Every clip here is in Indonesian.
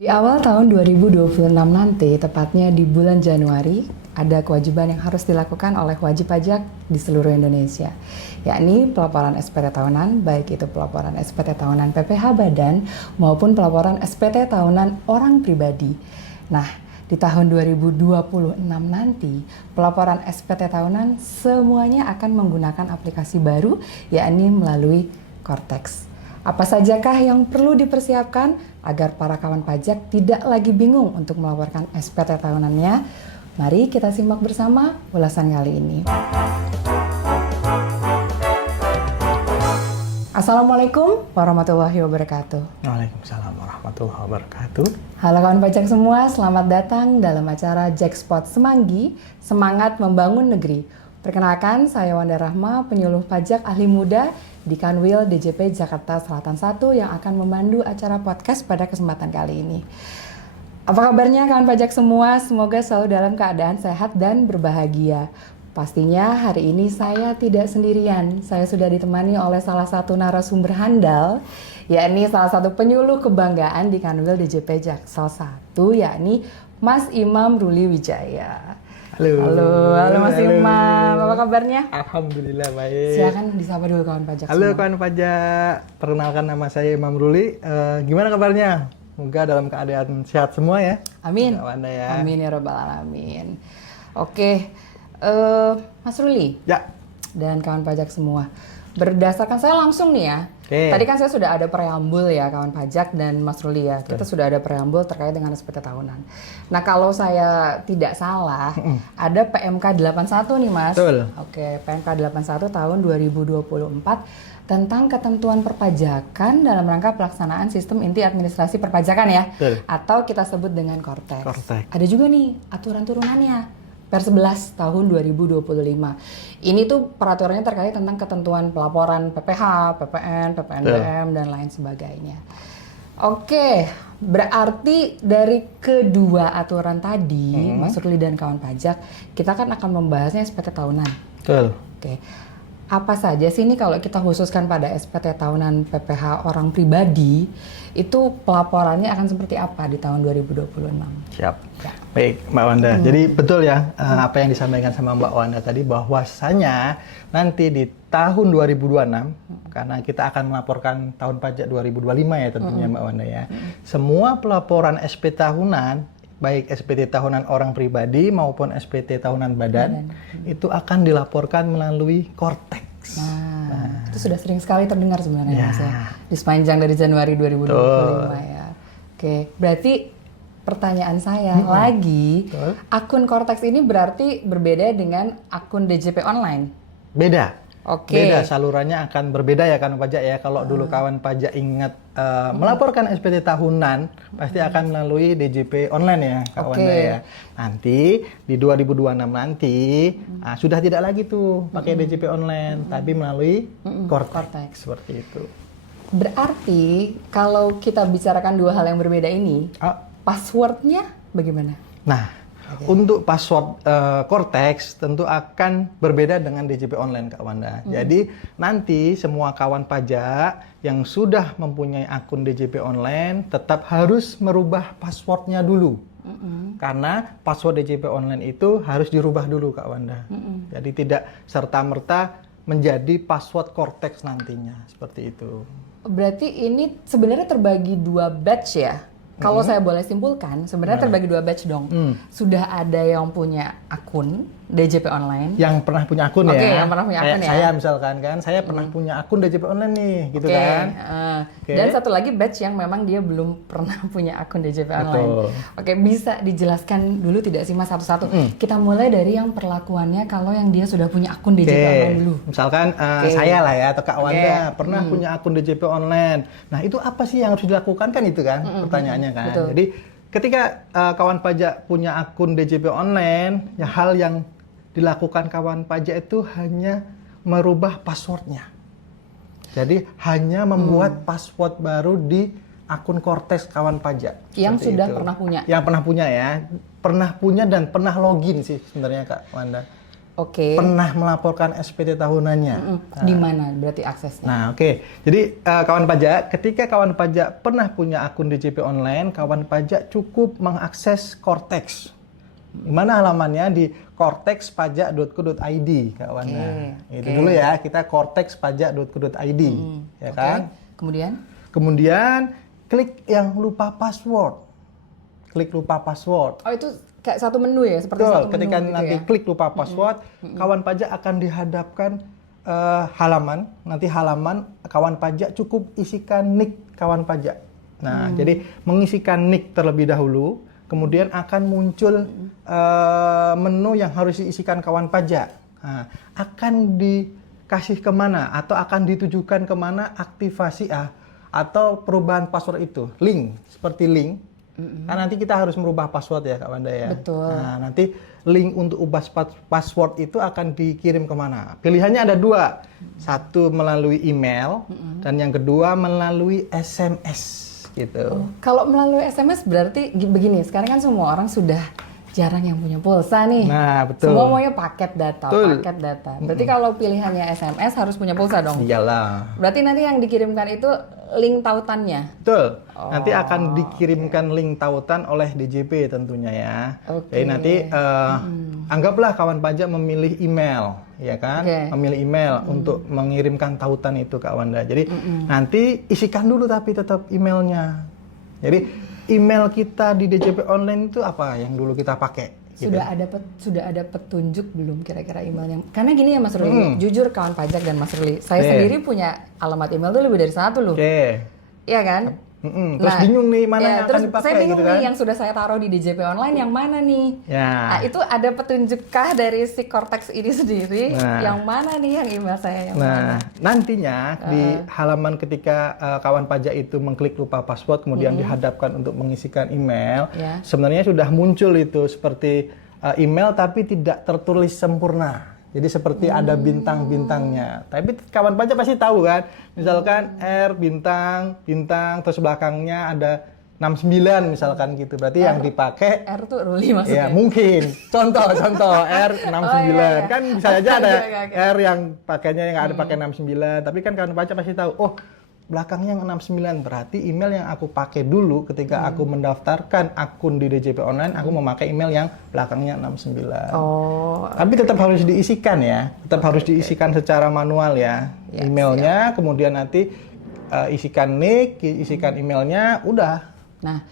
Di awal tahun 2026 nanti, tepatnya di bulan Januari, ada kewajiban yang harus dilakukan oleh wajib pajak di seluruh Indonesia, yakni pelaporan SPT tahunan, baik itu pelaporan SPT tahunan PPH badan maupun pelaporan SPT tahunan orang pribadi. Nah, di tahun 2026 nanti, pelaporan SPT tahunan semuanya akan menggunakan aplikasi baru, yakni melalui Cortex. Apa sajakah yang perlu dipersiapkan agar para kawan pajak tidak lagi bingung untuk melaporkan SPT tahunannya? Mari kita simak bersama ulasan kali ini. Assalamualaikum warahmatullahi wabarakatuh. Waalaikumsalam warahmatullahi wabarakatuh. Halo kawan pajak semua, selamat datang dalam acara Jackspot Semanggi, Semangat Membangun Negeri. Perkenalkan, saya Wanda Rahma, penyuluh pajak ahli muda di Kanwil DJP Jakarta Selatan 1 yang akan memandu acara podcast pada kesempatan kali ini. Apa kabarnya kawan pajak semua? Semoga selalu dalam keadaan sehat dan berbahagia. Pastinya hari ini saya tidak sendirian. Saya sudah ditemani oleh salah satu narasumber handal, yakni salah satu penyuluh kebanggaan di Kanwil DJP Jaksel 1, yakni Mas Imam Ruli Wijaya. Halo Mas Imam, apa kabarnya? Alhamdulillah baik. Silakan disapa dulu kawan pajak. Halo semua. kawan pajak, perkenalkan nama saya Imam Ruli. Gimana kabarnya? Semoga dalam keadaan sehat semua ya. Amin. Ya, Wanda ya. Amin ya robbal alamin. Oke, Mas Ruli. Ya. Dan kawan pajak semua. Berdasarkan saya langsung nih ya. Oke. Tadi kan saya sudah ada preambul ya kawan pajak dan Mas Ruli ya. Kita sudah ada preambul terkait dengan SPT tahunan. Nah, kalau saya tidak salah, ada PMK 81 nih Mas. Betul. Oke, PMK 81 tahun 2024 tentang ketentuan perpajakan dalam rangka pelaksanaan sistem inti administrasi perpajakan ya. Betul. Atau kita sebut dengan Cortex. Cortex. Ada juga nih aturan turunannya. Per 11 tahun 2025. Ini tuh peraturannya terkait tentang ketentuan pelaporan PPH, PPN, PPNBM, dan lain sebagainya. Oke, berarti dari kedua aturan tadi, Mas Ruli dan kawan pajak, kita kan akan membahasnya SPT tahunan. Betul. Oke, apa saja sih ini kalau kita khususkan pada SPT tahunan PPH orang pribadi, itu pelaporannya akan seperti apa di tahun 2026? Siap. Ya. Baik, Mbak Wanda. Jadi betul ya apa yang disampaikan sama Mbak Wanda tadi, bahwasanya nanti di tahun 2026 karena kita akan melaporkan tahun pajak 2025 ya tentunya Mbak Wanda ya. Semua pelaporan SP tahunan, baik SPT tahunan orang pribadi maupun SPT tahunan badan, itu akan dilaporkan melalui Cortex. Nah, itu sudah sering sekali terdengar sebenarnya Ya. Mas ya. Di sepanjang dari Januari 2025 ya. Oke, berarti pertanyaan saya lagi, Betul. akun Cortex ini berarti berbeda dengan akun DJP online. Beda. Oke. Beda, salurannya akan berbeda ya kawan pajak ya. Kalau dulu kawan pajak ingat melaporkan SPT tahunan, pasti akan melalui DJP online ya kawan Oke. ya. Nanti di 2026 nanti sudah tidak lagi tuh pakai DJP online, tapi melalui Cortex. Cortex. Seperti itu. Berarti kalau kita bicarakan dua hal yang berbeda ini, Ah, passwordnya bagaimana? Nah, untuk password Cortex tentu akan berbeda dengan DJP online Kak Wanda. Jadi nanti semua kawan pajak yang sudah mempunyai akun DJP online tetap harus merubah passwordnya dulu. Karena password DJP online itu harus dirubah dulu Kak Wanda. Jadi tidak serta-merta menjadi password Cortex nantinya. Seperti itu. Berarti ini sebenarnya terbagi dua batch ya? Kalau saya boleh simpulkan, sebenarnya terbagi dua batch dong. Sudah ada yang punya akun DJP online. Yang pernah punya akun Oke, ya. yang pernah punya Kayak akun ya. saya misalkan kan, saya pernah punya akun DJP online nih, gitu Oke, kan. Oke. Dan satu lagi batch yang memang dia belum pernah punya akun DJP online. Betul. Oke, bisa dijelaskan dulu tidak sih Mas satu-satu? Kita mulai dari yang perlakuannya kalau yang dia sudah punya akun DJP online dulu. Misalkan saya lah ya atau Kak Wanda pernah punya akun DJP online. Nah, itu apa sih yang harus dilakukan kan itu kan pertanyaannya kan. Betul. Jadi ketika kawan pajak punya akun DJP online, ya hal yang dilakukan kawan pajak itu hanya merubah passwordnya. Jadi hanya membuat password baru di akun Cortex kawan pajak. Yang Seperti sudah itu. pernah punya. Yang pernah punya ya. Pernah punya dan pernah login sih sebenarnya Kak Wanda. Oke. pernah melaporkan SPT tahunannya. Di mana berarti aksesnya? Nah, oke. Jadi kawan pajak, ketika kawan pajak pernah punya akun DJP online, kawan pajak cukup mengakses Cortex. Di mana halamannya di cortexpajak.co.id, kawan. Itu dulu ya, kita cortexpajak.co.id, ya kan? Kemudian Klik yang lupa password. Klik lupa password. Oh, itu kayak satu menu ya, seperti Betul, satu menu ketika gitu nanti ya? klik lupa password, kawan pajak akan dihadapkan halaman. Nanti halaman kawan pajak cukup isikan nick kawan pajak. Nah, jadi mengisikan nick terlebih dahulu, kemudian akan muncul menu yang harus diisikan kawan pajak. Nah, akan dikasih kemana atau akan ditujukan kemana aktivasi atau perubahan password itu. Link, seperti link. Kan nanti kita harus merubah password ya Kak Wanda ya. Betul. Nah, nanti link untuk ubah password itu akan dikirim kemana? Pilihannya ada dua. Satu melalui email dan yang kedua melalui SMS gitu. Kalau melalui SMS berarti begini, sekarang kan semua orang sudah jarang yang punya pulsa nih. Nah, betul. Semua maunya paket data, Betul. paket data. Berarti kalau pilihannya SMS harus punya pulsa dong. Iyalah. Berarti nanti yang dikirimkan itu link tautannya. Betul. Nanti akan dikirimkan link tautan oleh DJP tentunya ya. Jadi nanti anggaplah kawan pajak memilih email, ya kan? Memilih email untuk mengirimkan tautan itu Kak Wanda. Jadi nanti isikan dulu tapi tetap emailnya. Jadi email kita di DJP online itu apa yang dulu kita pakai? Gitu. Sudah ada petunjuk belum kira-kira emailnya? Karena gini ya Mas Ruli, jujur kawan pajak dan Mas Ruli, saya sendiri punya alamat email tuh lebih dari satu loh. Iya kan? Terus bingung nih mana yang akan dipakai saya bingung gitu kan? nih yang sudah saya taruh di DJP online yang mana nih? Ya. Nah, itu ada petunjukkah dari si Cortex ini sendiri? Yang mana nih yang email saya yang mana? Nantinya di halaman ketika kawan pajak itu mengklik lupa password kemudian dihadapkan untuk mengisikan email, sebenarnya sudah muncul itu seperti email tapi tidak tertulis sempurna. Jadi seperti ada bintang-bintangnya. Tapi kawan pajak pasti tahu kan, misalkan R bintang, terus belakangnya ada 69 misalkan gitu. Berarti yang dipakai R tuh Ruli maksudnya? Ya mungkin. Contoh R 69. Kan bisa aja ada R yang pakainya yang ada pakai 69. Tapi kan kawan pajak pasti tahu, oh belakangnya yang 69. Berarti email yang aku pakai dulu ketika aku mendaftarkan akun di DJP online, aku memakai email yang belakangnya 69. Tapi tetap harus diisikan ya. Tetap harus diisikan secara manual ya. Emailnya, kemudian nanti isikan nick, isikan emailnya, udah. Nah,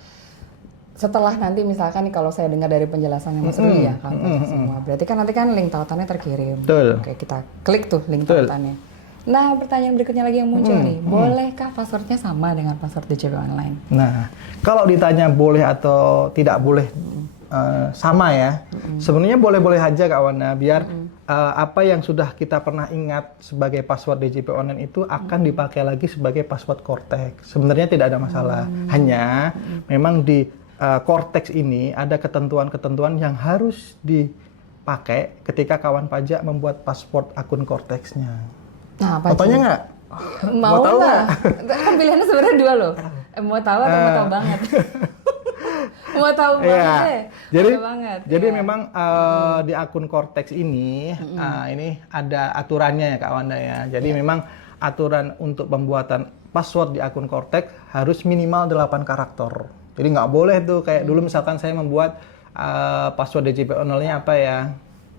setelah nanti misalkan nih kalau saya dengar dari penjelasannya Mas Ruli ya, semua. Berarti kan nanti kan link tautannya terkirim. Betul. Oke, kita klik tuh link tautannya. Nah, pertanyaan berikutnya lagi yang muncul nih, bolehkah passwordnya sama dengan password DJP online? Nah, kalau ditanya boleh atau tidak boleh sama ya, sebenarnya boleh-boleh aja Kak Wana, biar apa yang sudah kita pernah ingat sebagai password DJP online itu akan dipakai lagi sebagai password Cortex. Sebenarnya tidak ada masalah, hanya memang di Cortex ini ada ketentuan-ketentuan yang harus dipakai ketika kawan pajak membuat password akun Cortex-nya. Nah, apa Fotonya nggak? Mau nggak? Kan pilihannya sebenarnya dua loh. Mau tahu atau mau tahu banget? Mau tahu banget deh. Jadi memang di akun Cortex ini ada aturannya ya Kak Wanda ya. Jadi memang aturan untuk pembuatan password di akun Cortex harus minimal 8 karakter. Jadi nggak boleh tuh kayak dulu misalkan saya membuat password DJP online-nya apa ya?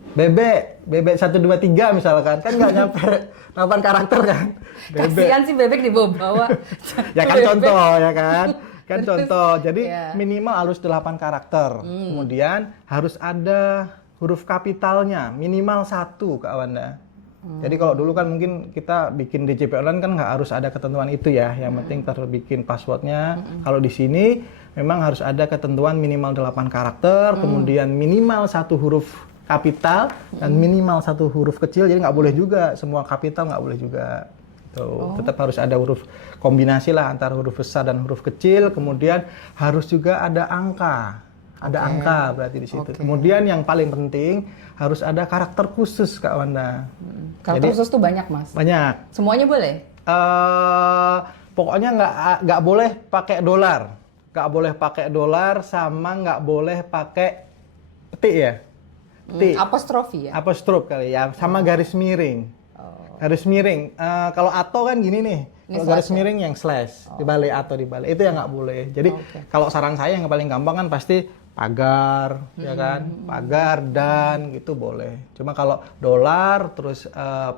Bebek 123 misalkan, kan nggak nyampe 8 karakter kan. Kasihan sih bebek dibawa-bawa. Ya kan contoh ya kan. Kan contoh. Jadi minimal harus 8 karakter. Kemudian harus ada huruf kapitalnya minimal 1 Kak Wanda. Jadi kalau dulu kan mungkin kita bikin DJP online kan nggak harus ada ketentuan itu ya. Yang penting terbikin passwordnya. Kalau di sini memang harus ada ketentuan minimal 8 karakter, kemudian minimal 1 huruf kapital dan minimal 1 huruf kecil. Jadi nggak boleh juga semua kapital, nggak boleh juga. Tuh, tetap harus ada huruf kombinasi lah antara huruf besar dan huruf kecil. Kemudian harus juga ada angka. Ada angka berarti di situ. Kemudian yang paling penting harus ada karakter khusus Kak Wanda. Karakter khusus tuh banyak Mas? Banyak. Semuanya boleh? Pokoknya nggak boleh pakai dolar. Nggak boleh pakai dolar sama nggak boleh pakai petik ya. Apostrofi ya? Apostrof kali ya, sama garis miring. Garis miring. Kalau atau kan gini nih. Kalau garis miring yang slash dibalik atau dibalik itu yang nggak boleh. Jadi kalau saran saya yang paling gampang kan pasti pagar, ya kan, pagar dan gitu boleh. Cuma kalau dolar terus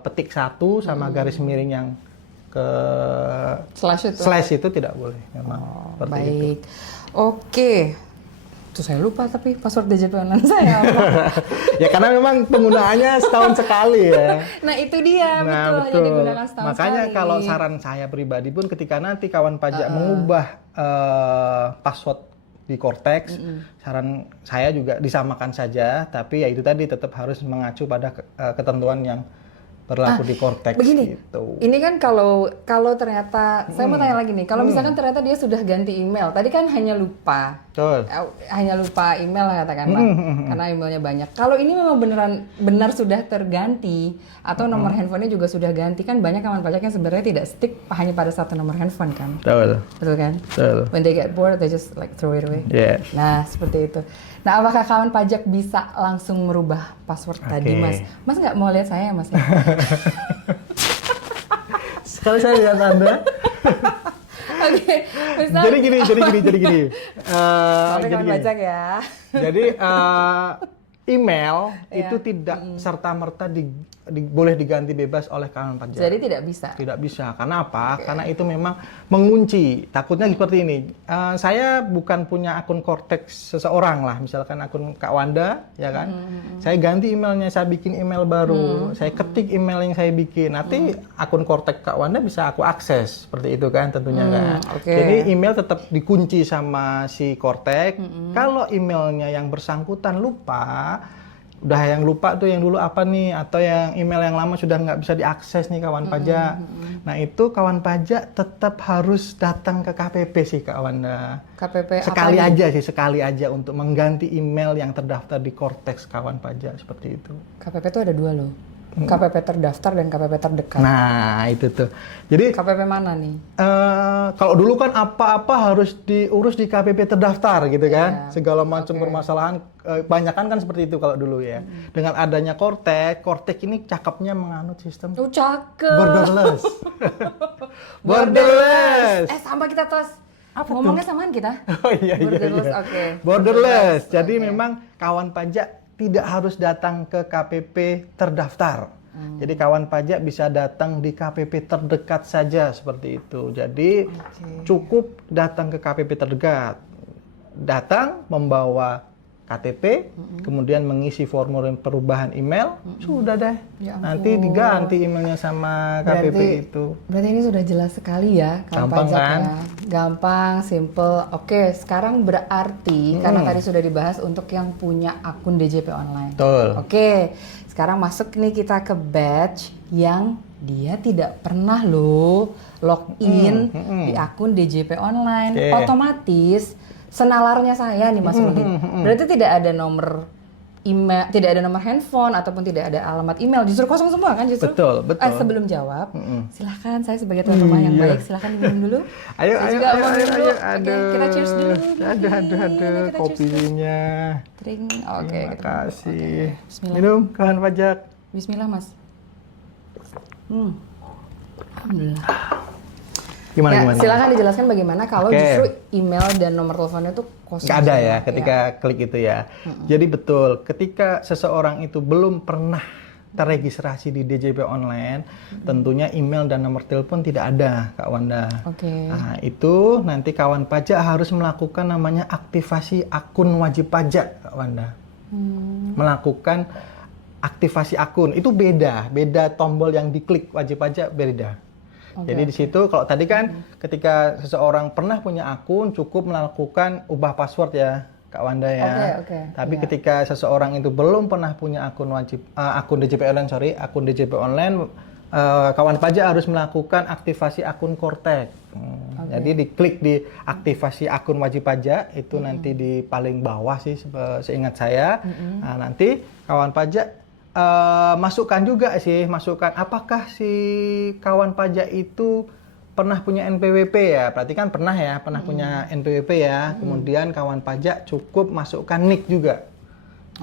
petik satu sama garis miring yang ke slash itu tidak boleh memang. Baik. Itu. Oke. Tuh saya lupa tapi password DJP online saya apa? Ya karena memang penggunaannya setahun sekali ya. Nah itu dia, betul. Hanya digunakan setahun Makanya sekali. kalau saran saya pribadi pun ketika nanti kawan pajak mengubah password di Cortex, saran saya juga disamakan saja, tapi ya itu tadi tetap harus mengacu pada ketentuan yang berlaku di Cortex. Begini, gitu. Ini kan kalau ternyata, saya mau tanya lagi nih, kalau misalkan ternyata dia sudah ganti email, tadi kan hanya lupa, hanya lupa email lah katakanlah, karena emailnya banyak. Kalau ini memang benar sudah terganti, atau nomor handphonenya juga sudah ganti, kan banyak kawan pajak yang sebenarnya tidak stick hanya pada satu nomor handphone kan? Betul kan? Betul. When they get bored, they just like throw it away. Yes. Nah, seperti itu. Nah, apakah kawan pajak bisa langsung merubah password tadi, Mas? Mas nggak mau lihat saya, Mas? Sekali saya lihat Anda. Oke, misal... Jadi gini. Sampai kawan pajak ya. Jadi email itu tidak serta-merta boleh diganti bebas oleh kawan pajak. Jadi tidak bisa? Tidak bisa. Karena apa? Karena itu memang mengunci. Takutnya seperti ini. Saya bukan punya akun Cortex seseorang lah. Misalkan akun Kak Wanda, ya kan? Saya ganti emailnya, saya bikin email baru. Saya ketik email yang saya bikin. Nanti akun Cortex Kak Wanda bisa aku akses. Seperti itu kan tentunya kan. Jadi email tetap dikunci sama si Cortex. Kalau emailnya yang bersangkutan lupa, udah yang lupa tuh yang dulu apa nih, atau yang email yang lama sudah nggak bisa diakses nih kawan pajak. Nah itu kawan pajak tetap harus datang ke KPP sih Kak Wanda. KPP sekali aja untuk mengganti email yang terdaftar di Cortex kawan pajak seperti itu. KPP itu ada dua loh. KPP terdaftar dan KPP terdekat. Nah itu tuh. Jadi KPP mana nih? Kalau dulu kan apa-apa harus diurus di KPP terdaftar gitu kan. Segala macam permasalahan kebanyakan kan seperti itu kalau dulu ya. Dengan adanya Cortex ini cakepnya menganut sistem cakep. Borderless. Borderless. Sama kita tos. Ngomongnya samaan kita. Oh iya. Borderless, oke. Borderless. Jadi memang kawan pajak tidak harus datang ke KPP terdaftar. Jadi kawan pajak bisa datang di KPP terdekat saja seperti itu. Jadi cukup datang ke KPP terdekat. Datang membawa KTP, kemudian mengisi formulir perubahan email, sudah deh. Ya nanti diganti emailnya sama KPP itu. Berarti ini sudah jelas sekali ya, gampang pajak kan? Ya. Gampang, simple. Oke, sekarang berarti karena tadi sudah dibahas untuk yang punya akun DJP online. Betul. Oke, sekarang masuk nih kita ke batch yang dia tidak pernah login di akun DJP online. Otomatis senalarnya saya nih Mas Rudi. Berarti tidak ada nomor email, tidak ada nomor handphone ataupun tidak ada alamat email, justru kosong semua kan justru. Betul. Sebelum jawab, silakan saya sebagai tuan rumah yang baik, silakan diminum dulu. Ayo. Oke, kita cheers dulu. Aduh, kopinya. Drink. Terima kasih. Bismillah. Minum kawan pajak. Bismillah Mas. Alhamdulillah. Gimana? Silakan dijelaskan bagaimana kalau justru email dan nomor teleponnya tuh kosong. Nggak ada ya ketika klik itu ya. Jadi betul, ketika seseorang itu belum pernah terregistrasi di DJP online, tentunya email dan nomor telepon tidak ada, Kak Wanda. Nah, itu nanti kawan pajak harus melakukan namanya aktivasi akun wajib pajak, Kak Wanda. Melakukan aktivasi akun itu beda tombol yang diklik wajib pajak beda. Jadi di situ kalau tadi kan ketika seseorang pernah punya akun cukup melakukan ubah password ya Kak Wanda ya. Tapi ketika seseorang itu belum pernah punya akun DJP online, kawan pajak harus melakukan aktivasi akun Cortex. Jadi diklik di aktivasi akun wajib pajak itu nanti di paling bawah sih seingat saya. Nah, nanti kawan pajak masukkan apakah si kawan pajak itu pernah punya NPWP ya, berarti kan pernah punya NPWP ya. Kemudian kawan pajak cukup masukkan NIK juga.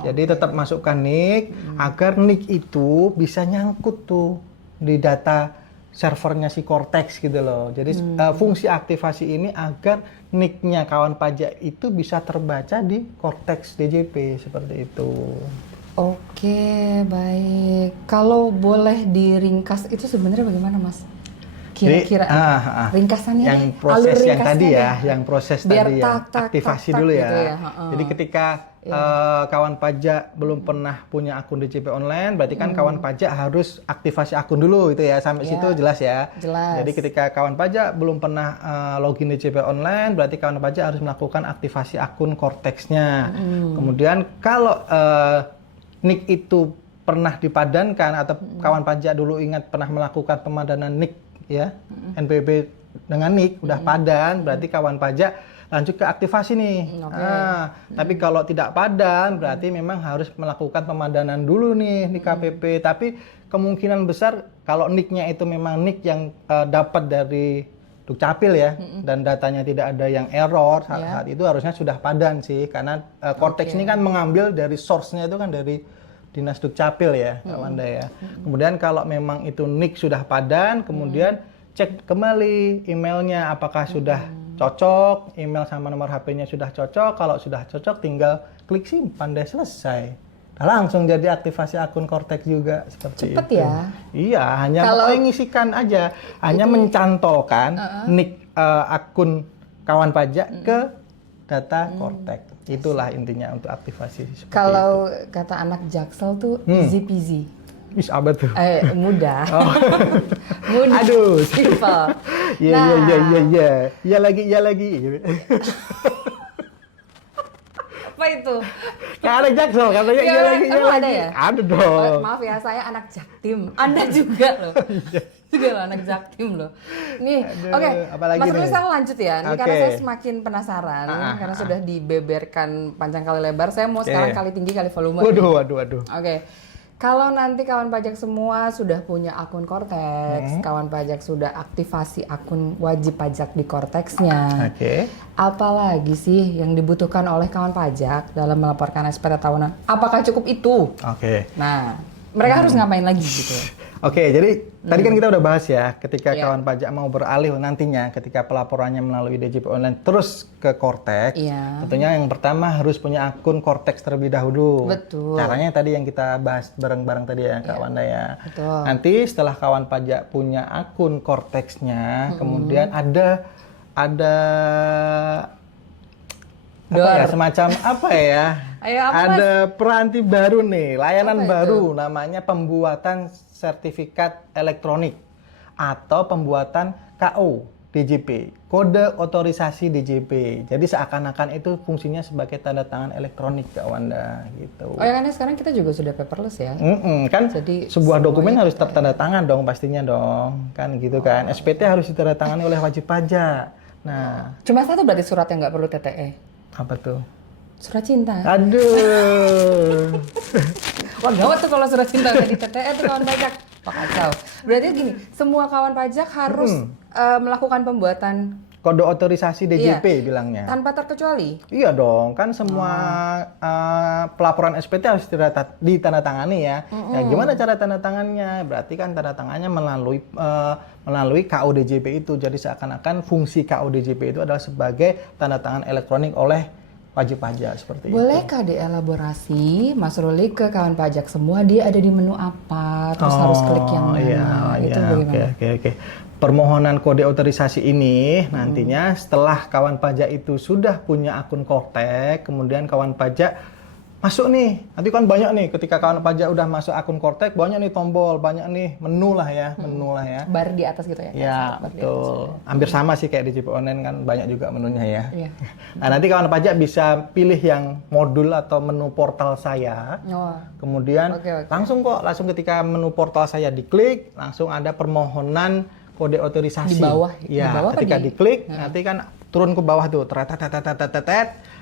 Jadi tetap masukkan NIK agar NIK itu bisa nyangkut tuh di data servernya si Cortex gitu loh. Jadi fungsi aktivasi ini agar NIK-nya kawan pajak itu bisa terbaca di Cortex DJP seperti itu. Oke, baik. Kalau boleh diringkas itu sebenarnya bagaimana, Mas? Kira-kira ringkasannya, yang proses alur yang tadi ringkasnya ya, deh. yang proses Biar tadi ya, tak, aktivasi tak, dulu ya. gitu ya. Jadi ketika kawan pajak belum pernah punya akun DJP online, berarti kan kawan pajak harus aktivasi akun dulu itu ya, sampai situ jelas ya. Jelas. Jadi ketika kawan pajak belum pernah login DJP online, berarti kawan pajak harus melakukan aktivasi akun Cortex-nya. Kemudian kalau NIK itu pernah dipadankan atau kawan pajak dulu ingat pernah melakukan pemadanan NIK ya, NPWP dengan NIK udah padan, berarti kawan pajak lanjut ke aktivasi nih. Tapi kalau tidak padan, berarti memang harus melakukan pemadanan dulu nih di KPP. Tapi kemungkinan besar kalau NIK-nya itu memang NIK yang dapat dari Dukcapil ya, dan datanya tidak ada yang error saat itu harusnya sudah padan sih, karena Cortex ini kan mengambil dari source-nya itu kan dari Dinas Dukcapil ya, Wanda ya. Kemudian kalau memang itu NIK sudah padan, kemudian cek kembali emailnya apakah sudah cocok, email sama nomor HP-nya sudah cocok. Kalau sudah cocok tinggal klik simpan deh, selesai. Nah, langsung jadi aktivasi akun Cortex juga seperti Cepet itu. ya? Iya, hanya pokoknya ngisikan aja, hanya mencantolkan NIK akun kawan pajak ke data Cortex. Itulah intinya untuk aktivasi seperti Kalau itu. kata anak Jaksel tuh easy peasy. Wis apa tuh? Mudah. Mudah. Aduh. Simple. Iya. Iya lagi. Apa itu? Kayak ada Jaksel katanya iya lagi. Emang ada ya? Ada dong. Maaf ya, saya anak Jaktim. Anda juga loh. Juga loh anak Jaktim loh. Nih, oke. Apalagi Mas nih? Ruli, saya lanjut ya. Ini Oke. karena saya semakin penasaran karena sudah dibeberkan panjang kali lebar. Saya mau sekarang kali tinggi kali volume. Waduh. Oke. Kalau nanti kawan pajak semua sudah punya akun Cortex, kawan pajak sudah aktivasi akun wajib pajak di Cortex-nya. Oke. Apalagi sih yang dibutuhkan oleh kawan pajak dalam melaporkan SPT tahunan? Apakah cukup itu? Oke. Nah, mereka harus ngapain lagi gitu? Oke, jadi tadi kan kita udah bahas ya, ketika kawan pajak mau beralih nantinya, ketika pelaporannya melalui DJP online terus ke Cortex, tentunya yang pertama harus punya akun Cortex terlebih dahulu. Betul. Caranya tadi yang kita bahas bareng-bareng tadi ya, Kak Wanda ya. Betul. Nanti setelah kawan pajak punya akun Cortex-nya, kemudian ada apa ya, semacam apa ya? Ayo, apa, ada peranti baru nih, layanan Apa baru namanya pembuatan sertifikat elektronik atau pembuatan KO DJP, kode otorisasi DJP. Jadi seakan-akan itu fungsinya sebagai tanda tangan elektronik, Kak Wanda gitu. Oh ya, karena sekarang kita juga sudah paperless ya. Kan Jadi sebuah dokumen semuanya harus tertanda tangan dong pastinya dong, kan gitu kan. SPT harus ditandatangani oleh wajib pajak. Nah, Cuma satu berarti surat yang nggak perlu TTE. apa tuh? Surat cinta. Aduh. Wah gawat tuh kalau surat cinta udah di TTE tuh kawan pajak. Wah kacau. Berarti gini, semua kawan pajak harus melakukan pembuatan Kode otorisasi DJP bilangnya. tanpa terkecuali. Iya dong, kan semua pelaporan SPT harus ditandatangani ya. Ya gimana cara tanda tangannya? Berarti kan tanda tangannya melalui KO DJP itu. Jadi seakan-akan fungsi KO DJP itu adalah sebagai tanda tangan elektronik oleh wajib pajak seperti itu. Bolehkah dielaborasi, Mas Ruli, ke kawan pajak semua dia ada di menu apa, terus harus klik yang mana? Itu bagaimana? Oke. Permohonan kode otorisasi ini nantinya setelah kawan pajak itu sudah punya akun Cortex, kemudian kawan pajak masuk nih. Nanti kan banyak nih ketika kawan pajak udah masuk akun Cortex, banyak nih tombol, banyak nih menu lah ya. Bar di atas gitu ya? Ya, betul. Hampir sama sih kayak di DJP online kan banyak juga menunya ya. Iya. Nah, nanti kawan pajak bisa pilih yang modul atau menu portal saya. Kemudian langsung ketika menu portal saya diklik, langsung ada permohonan kode otorisasi. Di bawah? Ya, di bawah ketika diklik, nanti kan turun ke bawah tuh,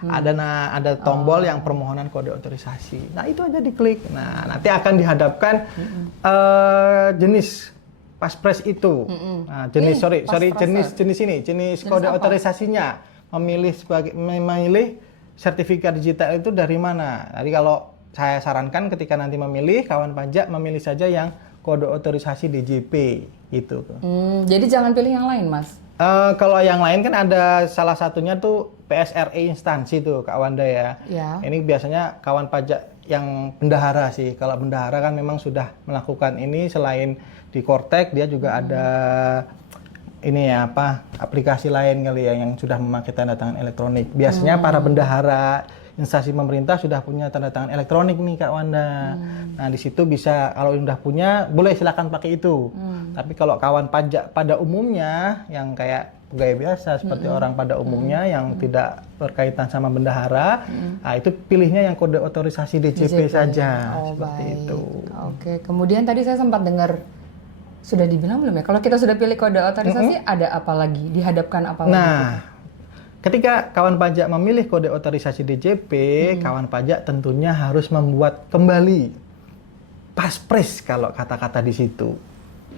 ada tombol yang permohonan kode otorisasi. Nah, itu aja diklik. Nah, nanti akan dihadapkan jenis paspres itu. Nah, jenis jenis kode otorisasinya. Memilih sertifikat digital itu dari mana. Jadi kalau saya sarankan ketika nanti memilih, kawan pajak memilih saja yang kode otorisasi DJP gitu. Jadi jangan pilih yang lain, Mas. Kalau yang lain kan ada salah satunya tuh PSRE instansi tuh Kak Wanda ya. Ya. Ini biasanya kawan pajak yang bendahara sih. Kalau bendahara kan memang sudah melakukan ini, selain di Kortek dia juga ada ini ya aplikasi lain kali ya yang sudah memakai tanda tangan elektronik. Biasanya para bendahara instansi pemerintah sudah punya tanda tangan elektronik nih Kak Wanda. Nah di situ bisa, kalau udah punya boleh silakan pakai itu. Tapi kalau kawan pajak pada umumnya yang kayak pegawai biasa seperti orang pada umumnya yang tidak berkaitan sama bendahara, nah itu pilihnya yang kode otorisasi DJP saja. Seperti baik. itu. Oke, kemudian tadi saya sempat dengar, sudah dibilang belum ya? Kalau kita sudah pilih kode otorisasi, ada apa lagi? Dihadapkan apa lagi? Nah, ketika kawan pajak memilih kode otorisasi DJP, kawan pajak tentunya harus membuat kembali paspres kalau kata-kata di situ.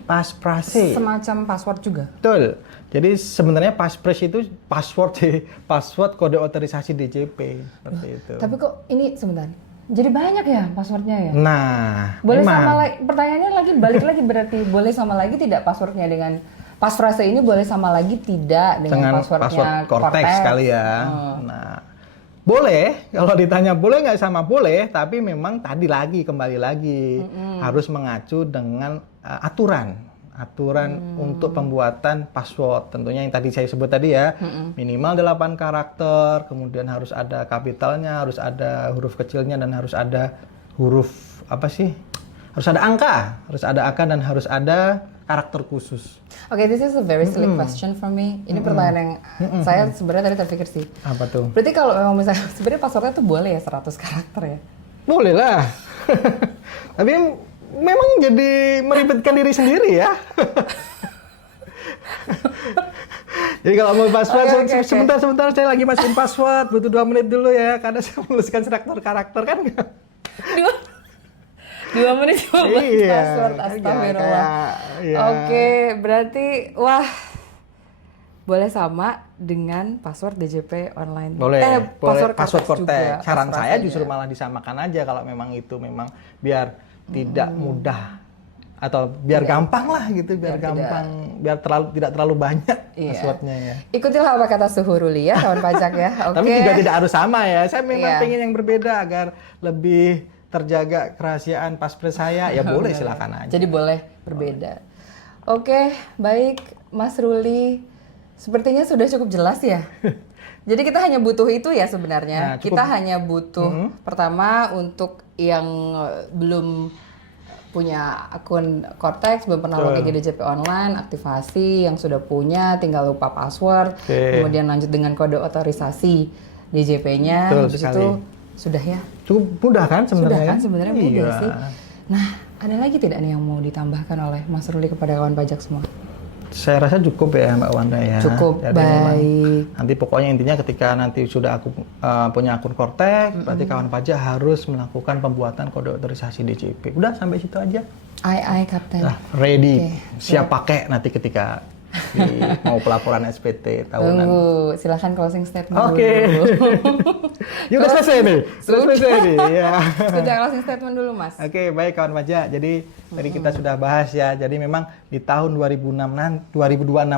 Pasprase. Semacam password juga? Betul. Jadi sebenarnya paspres itu password kode otorisasi DJP. Seperti itu. Tapi kok ini sebentar, jadi banyak ya passwordnya ya? Nah, Boleh memang. sama lagi, pertanyaannya lagi balik lagi berarti boleh sama lagi tidak passwordnya dengan pasfrase ini, boleh sama lagi tidak dengan passwordnya password Cortex kali ya. Nah, boleh, kalau ditanya boleh nggak sama boleh, tapi memang kembali lagi harus mengacu dengan aturan untuk pembuatan password. Tentunya yang tadi saya sebut tadi ya, minimal 8 karakter, kemudian harus ada kapitalnya, harus ada huruf kecilnya, dan harus ada huruf harus ada angka dan harus ada karakter khusus. Oke, this is a very silly question for me. Ini pertanyaan yang saya sebenarnya tadi terpikir sih. Apa tuh? Berarti kalau memang misalnya sebenarnya passwordnya tuh boleh ya 100 karakter ya? Boleh lah. Tapi memang jadi meribetkan diri sendiri ya. Jadi kalau mau password, sebentar saya lagi masukin password, butuh 2 menit dulu ya, karena saya menuliskan karakter kan. 2 menit cuma buat password, astagfirullah. Oke, berarti boleh sama dengan password DJP online. Boleh, password Cortex. Saran saya justru ya. malah disamakan aja kalau memang itu biar tidak mudah atau biar gampang lah gitu, biar tidak terlalu banyak passwordnya ya. Ikutilah apa kata Suhu Ruli ya, kawan pajak ya. Oke. Tapi juga tidak harus sama ya. Saya memang pengen yang berbeda agar lebih terjaga kerahasiaan paspres saya. Ya boleh, silakan aja. Jadi boleh berbeda. Oke, baik Mas Ruli. Sepertinya sudah cukup jelas ya. Jadi kita hanya butuh itu ya sebenarnya. Nah, kita hanya butuh pertama untuk yang belum punya akun Cortex, belum pernah login di DJP online, aktivasi. Yang sudah punya tinggal lupa password, kemudian lanjut dengan kode otorisasi DJP-nya. Habis itu sudah ya. Cukup mudah kan sebenarnya? Sudah kan sebenarnya mudah sih. Nah, ada lagi tidak nih yang mau ditambahkan oleh Mas Ruli kepada kawan pajak semua? Saya rasa cukup ya Mbak Wanda ya. Cukup. Jadi baik. Nanti pokoknya intinya ketika nanti sudah aku punya akun Cortex, berarti kawan pajak harus melakukan pembuatan kode otorisasi DJP. Udah sampai situ aja. Ai Kapten. Nah, ready, siap pakai nanti ketika mau pelaporan SPT tahunan. Silakan closing statement dulu. Ya udah selesai nih. Sudah selesai nih. Ya. Sudah closing statement dulu, Mas. Oke, baik kawan pajak. Jadi tadi kita sudah bahas ya. Jadi memang di tahun 2026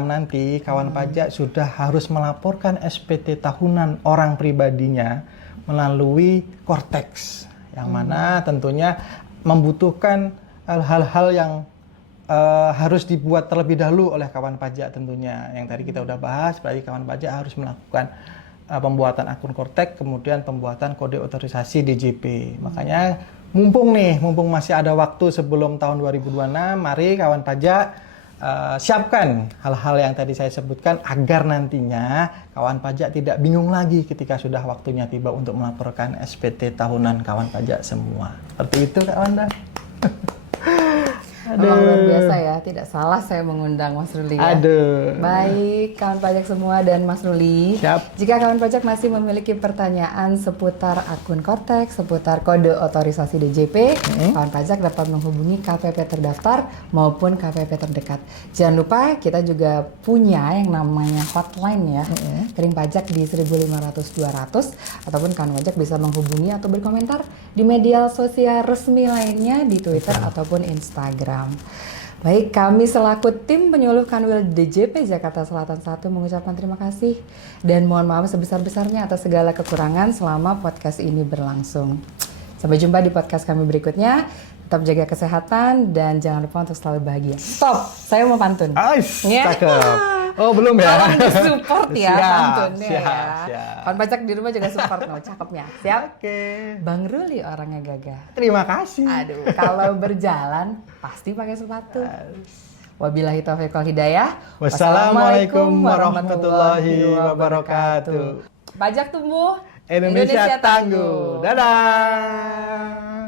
nanti kawan pajak sudah harus melaporkan SPT tahunan orang pribadinya melalui Cortex. Yang mana tentunya membutuhkan hal-hal yang harus dibuat terlebih dahulu oleh kawan pajak tentunya. Yang tadi kita udah bahas, berarti kawan pajak harus melakukan pembuatan akun Cortex, kemudian pembuatan kode otorisasi DJP. Makanya mumpung masih ada waktu sebelum tahun 2026, mari kawan pajak siapkan hal-hal yang tadi saya sebutkan agar nantinya kawan pajak tidak bingung lagi ketika sudah waktunya tiba untuk melaporkan SPT tahunan kawan pajak semua. Seperti itu Kak Wanda. Memang luar biasa ya, tidak salah saya mengundang Mas Ruli ya. Aduh. Baik, kawan pajak semua dan Mas Ruli. Siap. Jika kawan pajak masih memiliki pertanyaan seputar akun Kortex, seputar kode otorisasi DJP, kawan pajak dapat menghubungi KPP terdaftar maupun KPP terdekat. Jangan lupa kita juga punya yang namanya hotline ya, kering pajak di 1.500-200, ataupun kawan pajak bisa menghubungi atau berkomentar di media sosial resmi lainnya di Twitter ataupun Instagram. Baik, kami selaku tim penyuluh Kanwil DJP Jakarta Selatan 1 mengucapkan terima kasih dan mohon maaf sebesar-besarnya atas segala kekurangan selama podcast ini berlangsung. Sampai jumpa di podcast kami berikutnya. Tetap jaga kesehatan dan jangan lupa untuk selalu bahagia. Stop, saya mau pantun. Ais, Ya. cakep. Oh, belum ya? Tolong di-support ya Siap, pantunnya siap, ya. siap. Kawan pajak di rumah juga support loh, cakepnya. Siap? Oke. Bang Ruli orangnya gagah. Terima kasih. Aduh, kalau berjalan pasti pakai sepatu. Wabillahi taufiq wal hidayah. Wassalamualaikum warahmatullahi wabarakatuh. Pajak tumbuh, Indonesia tangguh. Dadah.